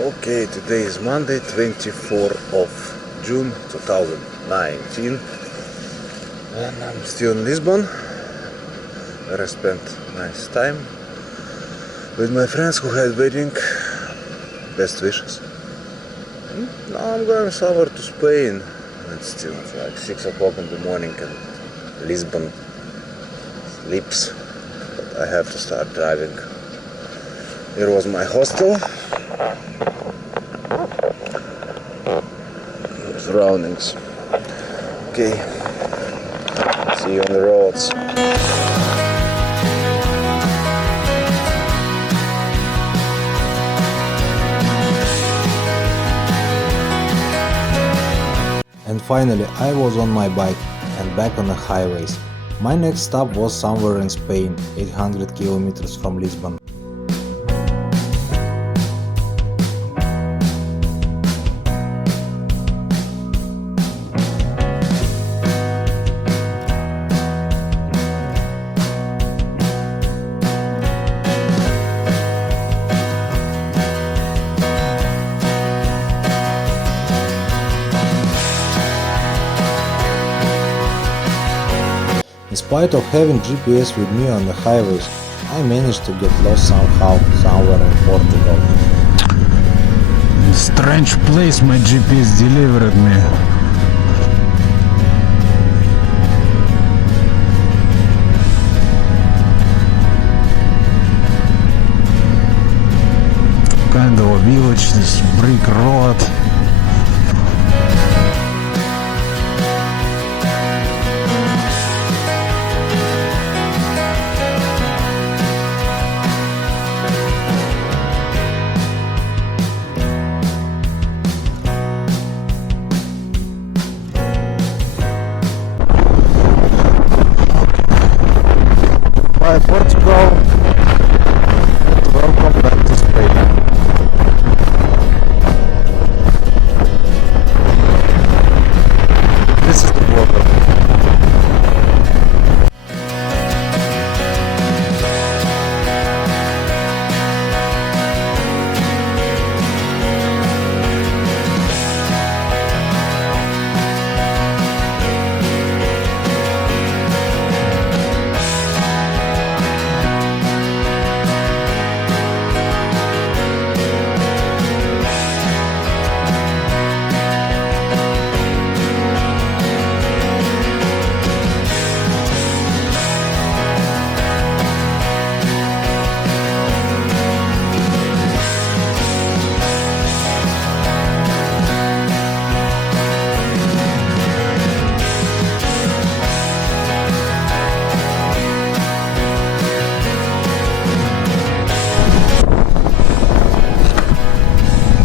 Okay, today is Monday, 24th of June 2019, and I'm still in Lisbon, where I spent nice time with my friends who had wedding. Best wishes. Now I'm going somewhere to Spain. It's still like 6 o'clock in the morning and Lisbon sleeps, but I have to start driving. Here was my hostel. Surroundings. Okay, see you on the roads. And finally I was on my bike and back on the highways. My next stop was somewhere in Spain, 800 kilometers from Lisbon. In spite of having GPS with me on the highways, I managed to get lost somehow, somewhere in Portugal. Strange place my GPS delivered me. Kind of a village, this brick road. Portugal, and welcome back to Spain. This is the border.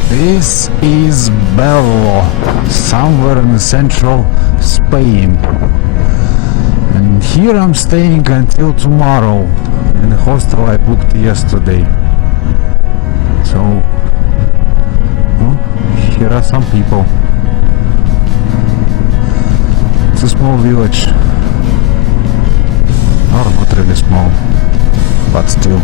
This is Bello, somewhere in central Spain, and here I'm staying until tomorrow in the hostel I booked yesterday. So, well, here are some people. It's a small village, or not really small, but still.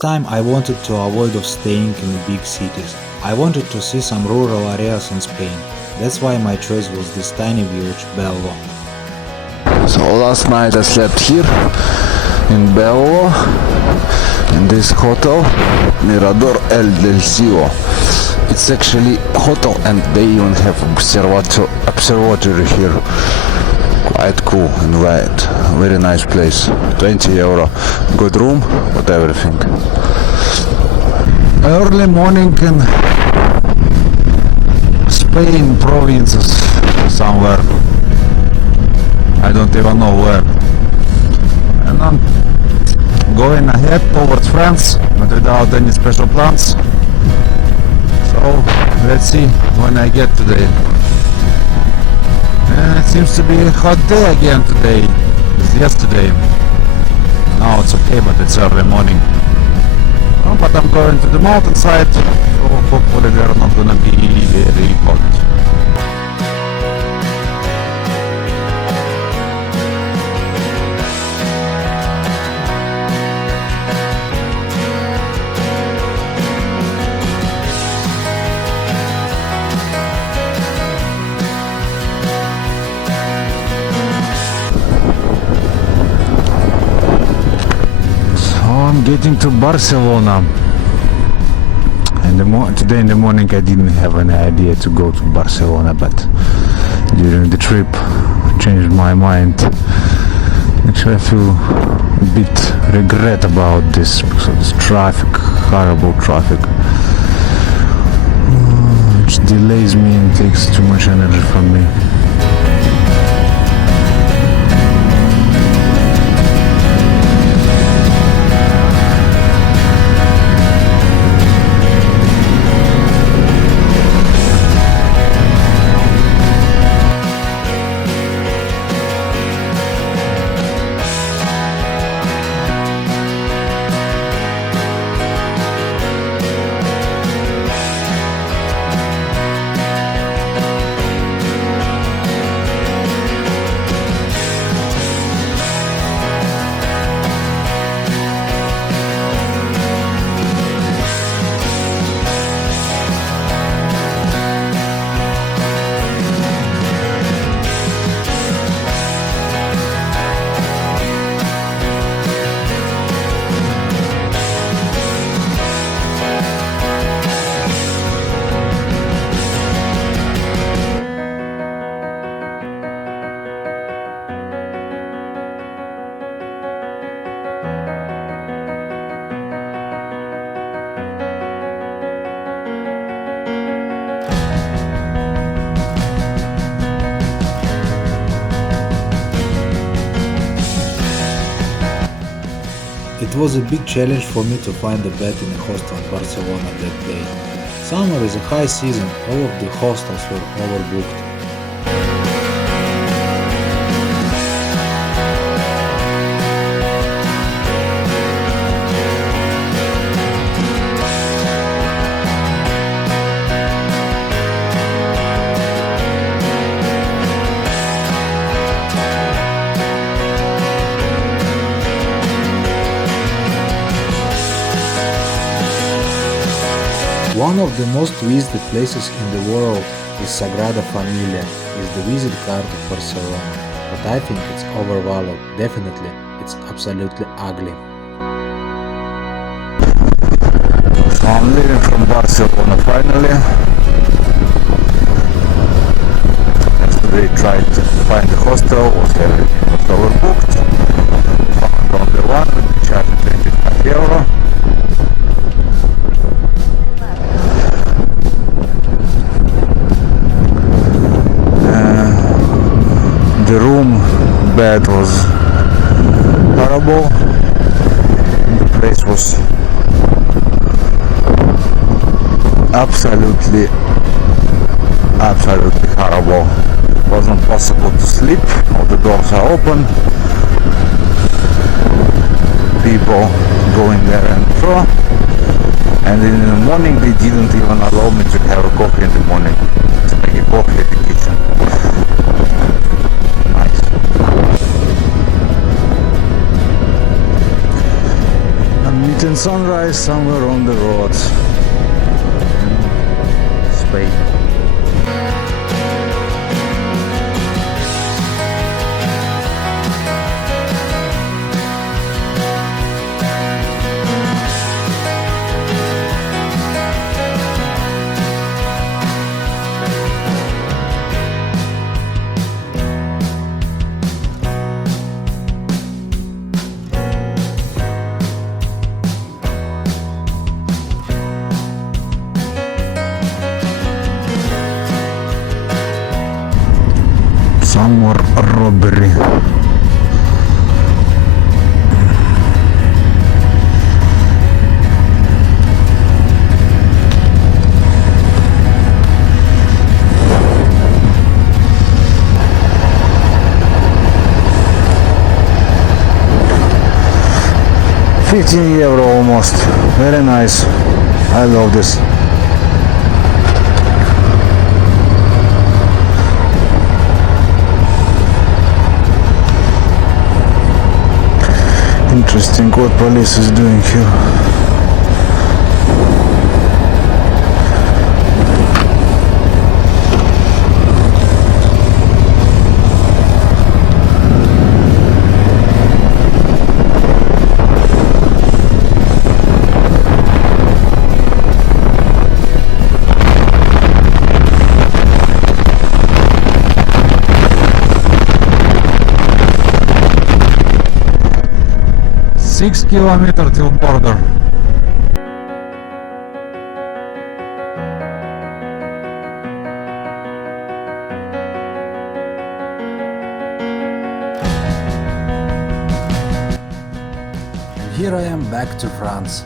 Time I wanted to avoid of staying in the big cities. I wanted to see some rural areas in Spain. That's why my choice was this tiny village, Bello. So last night I slept here in Bello, in this hotel, Mirador El del Cio. It's actually a hotel and they even have observatory here. Quite cool and wide, very nice place. 20 euro, good room, got everything. Early morning in Spain provinces somewhere. I don't even know where. And I'm going ahead towards France, but without any special plans. So let's see when I get today. It seems to be a hot day again today. It's yesterday. Now it's okay, but it's early morning. But I'm going to the mountainside, so hopefully they're not gonna be very hot. I'm getting to Barcelona. Today in the morning I didn't have any idea to go to Barcelona, but during the trip I changed my mind. Actually I feel a bit regret about this because of this traffic, horrible traffic, which delays me and takes too much energy from me. It was a big challenge for me to find a bed in a hostel in Barcelona that day. Summer is a high season, all of the hostels were overbooked. One of the most visited places in the world is Sagrada Familia, is the visit card of Barcelona, but I think it's overvalued. Definitely, it's absolutely ugly. So I'm leaving from Barcelona finally. Yesterday tried to find a hostel, was overbooked. Found only one, charged 25 euro. The room bed was horrible. The place was absolutely horrible. It wasn't possible to sleep. All the doors are open. People going there and fro. And in the morning they didn't even allow me to have a coffee in the morning. To make a coffee at the kitchen. Meeting sunrise somewhere on the roads in Spain. Some more robbery. €15 almost. Very nice. I love this. Interesting what police is doing here. Six kilometers till border. Here I am back to France.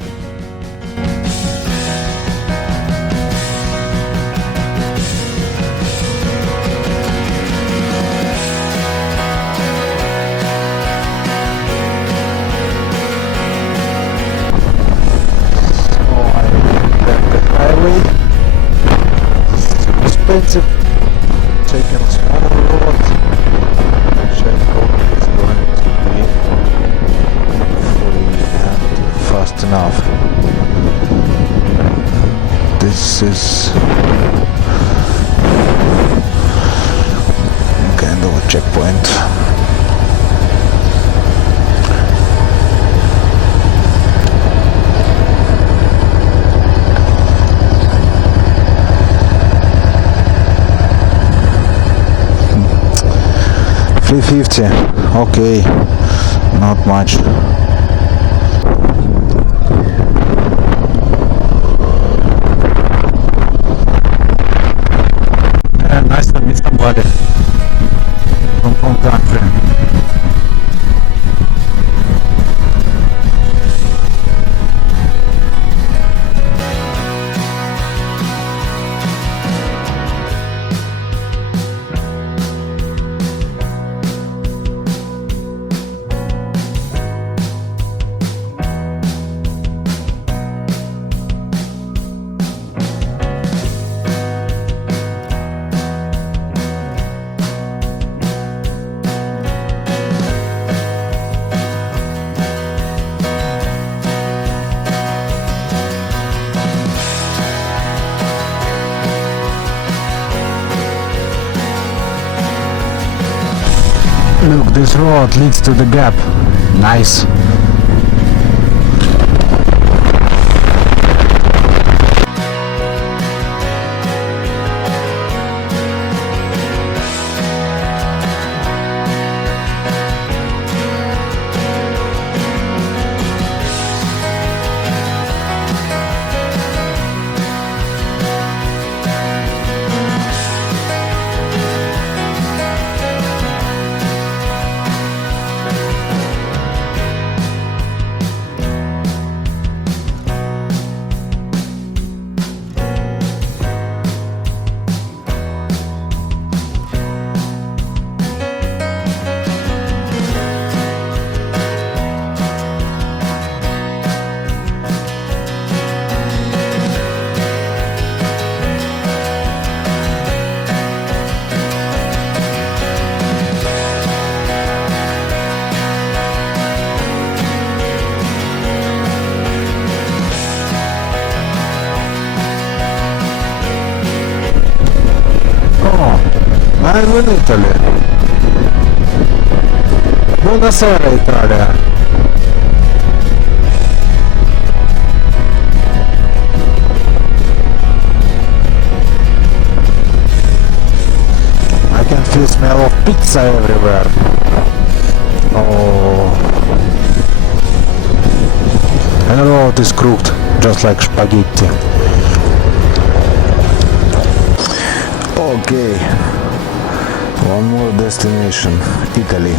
Expensive, taking a smaller road, which I hope is going to be free and fast enough. This is kind of a checkpoint. $3.50, okay, not much. Nice to meet somebody from home country. Look, this road leads to the gap. Nice. I'm in Italy. Buonasera, Italia. I can feel smell of pizza everywhere. Oh. And the road is crooked, just like spaghetti. Okay. One more destination, Italy.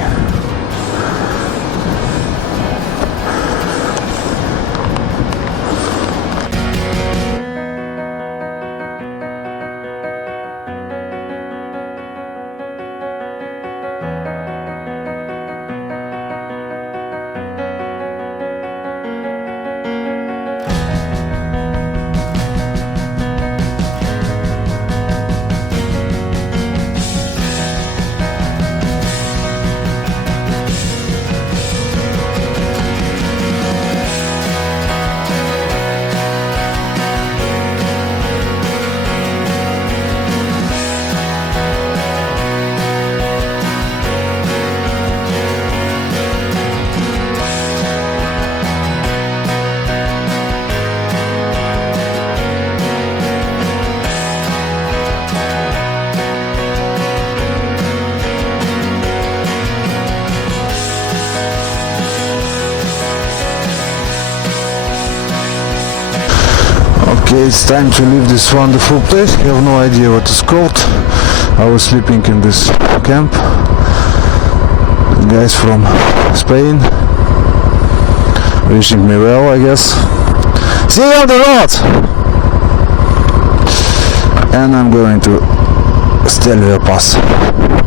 Okay, it's time to leave this wonderful place. I have no idea what it's called. I was sleeping in this camp. Guys from Spain wishing me well, I guess. See you on the road! And I'm going to Stelvio Pass.